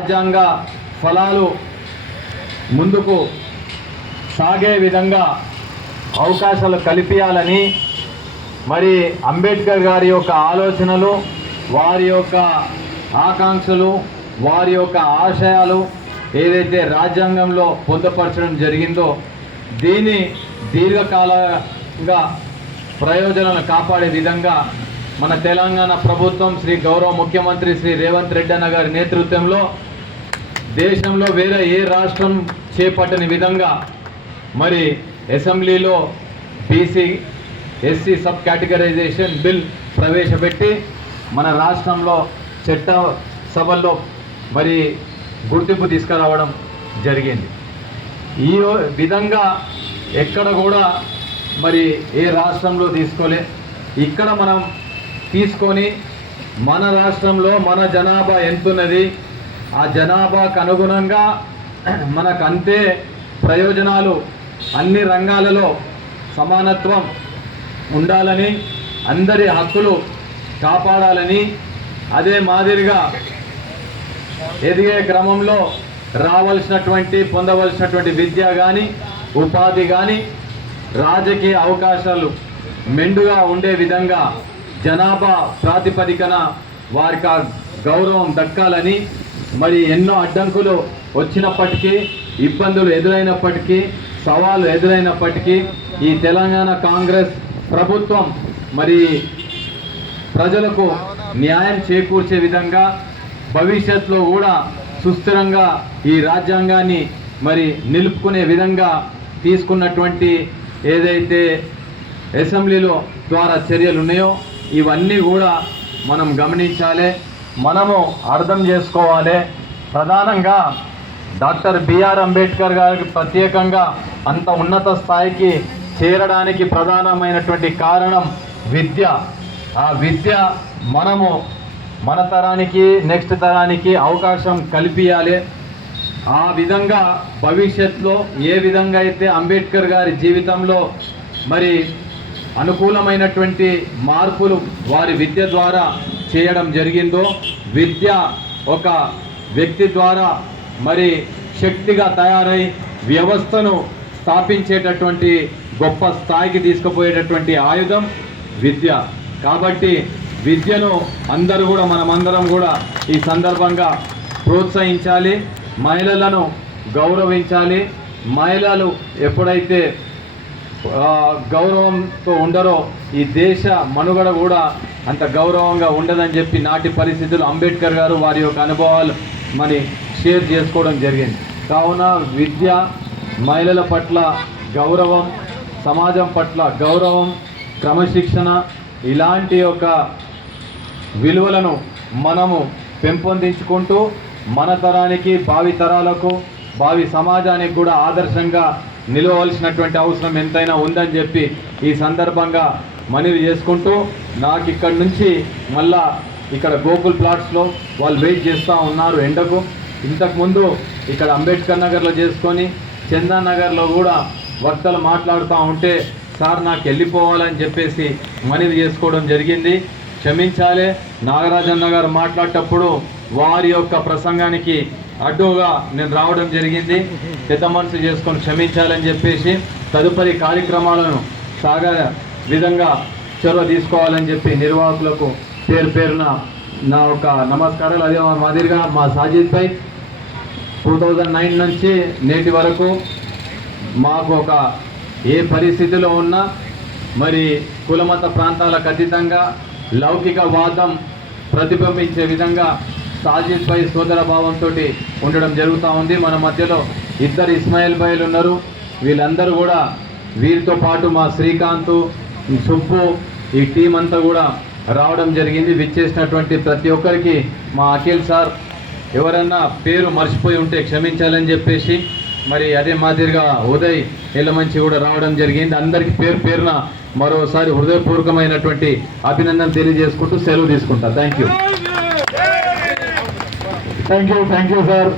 రాజ్యాంగ ఫలాలు ముందుకు సాగే విధంగా అవకాశాలు కల్పించాలని మరి అంబేద్కర్ గారి యొక్క ఆలోచనలు, వారి యొక్క ఆకాంక్షలు, వారి యొక్క ఆశయాలు ఏదైతే రాజ్యాంగంలో పొందుపరచడం జరిగిందో దీన్ని దీర్ఘకాలంగా ప్రయోజనాలను కాపాడే విధంగా మన తెలంగాణ ప్రభుత్వం శ్రీ గౌరవ ముఖ్యమంత్రి శ్రీ రేవంత్ రెడ్డి అన్న గారి నేతృత్వంలో దేశంలో వేరే ఏ రాష్ట్రం చేపట్టని విధంగా మరి అసెంబ్లీలో BC SC sub categorisation bill ప్రవేశపెట్టి మన రాష్ట్రంలో చట్ట సభల్లో మరి గుర్తింపు తీసుకురావడం జరిగింది. ఈ విధంగా ఎక్కడ కూడా మరి ఏ రాష్ట్రంలో తీసుకోలే. ఇక్కడ మనం తీసుకొని మన రాష్ట్రంలో మన జనాభా ఎంతున్నది, ఆ జనాభాకు అనుగుణంగా మనకు అంతే ప్రయోజనాలు, అన్ని రంగాలలో సమానత్వం ఉండాలని, అందరి హక్కులు కాపాడాలని, అదే మాదిరిగా ఎదిగే క్రమంలో పొందవలసినటువంటి విద్య కానీ, ఉపాధి కానీ, రాజకీయ అవకాశాలు మెండుగా ఉండే విధంగా జనాభా ప్రాతిపదికన వారికి ఆ గౌరవం దక్కాలని, మరి ఎన్నో అడ్డంకులు వచ్చినప్పటికీ, ఇబ్బందులు ఎదురైనప్పటికీ, సవాళ్ళు ఎదురైనప్పటికీ ఈ తెలంగాణ కాంగ్రెస్ ప్రభుత్వం మరి ప్రజలకు న్యాయం చేకూర్చే విధంగా భవిష్యత్తులో కూడా సుస్థిరంగా ఈ రాజ్యాంగాన్ని మరి నిలుపుకునే విధంగా తీసుకున్నటువంటి ఏదైతే అసెంబ్లీలో ద్వారా చర్యలు ఉన్నాయో ఇవన్నీ కూడా మనం గమనించాలి, మనము అర్థం చేసుకోవాలి. ప్రధానంగా డాక్టర్ బిఆర్ అంబేద్కర్ గారికి ప్రత్యేకంగా అంత ఉన్నత స్థాయికి చేరడానికి ప్రధానమైనటువంటి కారణం విద్య. ఆ విద్య మనము మన తరానికి, నెక్స్ట్ తరానికి అవకాశం కల్పించాలి. ఆ విధంగా భవిష్యత్తులో ఏ విధంగా అయితే అంబేద్కర్ గారి జీవితంలో మరి అనుకూలమైనటువంటి మార్పులు వారి విద్య ద్వారా చేయడం జరిగిందో, విద్య ఒక వ్యక్తి ద్వారా మరి శక్తిగా తయారై వ్యవస్థను స్థాపించేటటువంటి గొప్ప స్థాయికి తీసుకుపోయేటటువంటి ఆయుధం విద్య. కాబట్టి విద్యను అందరూ కూడా మనమందరం కూడా ఈ సందర్భంగా ప్రోత్సహించాలి, మహిళలను గౌరవించాలి. మహిళలు ఎప్పుడైతే గౌరవంతో ఉండరో ఈ దేశ మనుగడ కూడా అంత గౌరవంగా ఉండదని చెప్పి నాటి పరిస్థితులు అంబేద్కర్ గారు వారి యొక్క అనుభవాలు మరి షేర్ చేసుకోవడం జరిగింది. కావున విద్య, మహిళల పట్ల గౌరవం, సమాజం పట్ల గౌరవం, క్రమశిక్షణ ఇలాంటి యొక్క విలువలను మనము పెంపొందించుకుంటూ మన తరానికి, భావి తరాలకు, భావి సమాజానికి కూడా ఆదర్శంగా నిలవలసినటువంటి అవసరం ఎంతైనా ఉందని చెప్పి ఈ సందర్భంగా మనవి చేసుకుంటూ, నాకు ఇక్కడి నుంచి మళ్ళా ఇక్కడ గోకుల్ ప్లాట్స్లో వాళ్ళు వెయిట్ చేస్తూ ఉన్నారు ఎండకు. ఇంతకుముందు ఇక్కడ అంబేద్కర్ నగర్లో చేసుకొని చందన్ నగర్లో కూడా వక్తలు మాట్లాడుతూ ఉంటే సార్ నాకు వెళ్ళిపోవాలని చెప్పేసి మనవి చేసుకోవడం జరిగింది. క్షమించాలి, నాగరాజన్న గారు మాట్లాడేటప్పుడు వారి యొక్క ప్రసంగానికి అడ్డుగా నేను రావడం జరిగింది. పెద్ద మనసు చేసుకొని క్షమించాలని చెప్పేసి తదుపరి కార్యక్రమాలను సాగే విధంగా చొరవ తీసుకోవాలని చెప్పి నిర్వాహకులకు పేరు పేరున నా ఒక నమస్కారాలు. అదే మాదిరిగా మా సాజిద్ భాయ్ 2009 నుంచి నేటి వరకు మాకు ఒక ఏ పరిస్థితిలో ఉన్నా మరి కులమత ప్రాంతాలకు అతీతంగా లౌకిక వాదం ప్రతిబింబించే విధంగా సాజిద్ భాయ్ సోదర భావంతో ఉండడం జరుగుతూ ఉంది. మన మధ్యలో ఇద్దరు ఇస్మాయిల్ భాయ్లు ఉన్నారు. వీళ్ళందరూ కూడా వీరితో పాటు మా శ్రీకాంత్, సుబ్బు ఈ టీం అంతా కూడా రావడం జరిగింది. విచ్చేసినటువంటి ప్రతి ఒక్కరికి మా అఖిల్ సార్ ఎవరన్నా పేరు మర్చిపోయి ఉంటే క్షమించాలని చెప్పేసి మరి అదే మాదిరిగా ఉదయ్ ఎల్లమంచి కూడా రావడం జరిగింది. అందరికీ పేరు పేరున మరోసారి హృదయపూర్వకమైనటువంటి అభినందన తెలియజేసుకుంటూ సెలవు తీసుకుంటా. Thank you sir.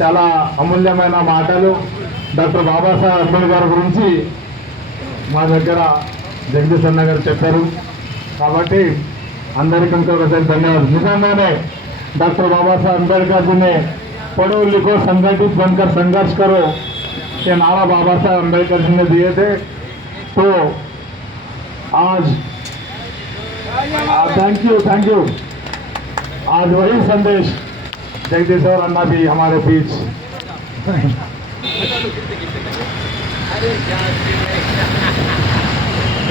చాలా అమూల్యమైన మాటలు డాక్టర్ బాబాసాహెబ్ అంబేద్కర్ గురించి మా దగ్గర జగదీష్ అన్న గారు చెప్పారు. కాబట్టి అందరికీ ఇంకొకసారి ధన్యవాదాలు. నిజంగానే डॉक्टर बाबा साहब अम्बेडकर जी ने पढ़ो लिखो संगठित बनकर संघर्ष करो, ये नारा बाबा साहब अम्बेडकर जी ने दिए थे। तो आज थैंक यू आज वही संदेश जगदीश्वर अन्ना भी हमारे बीच। अरे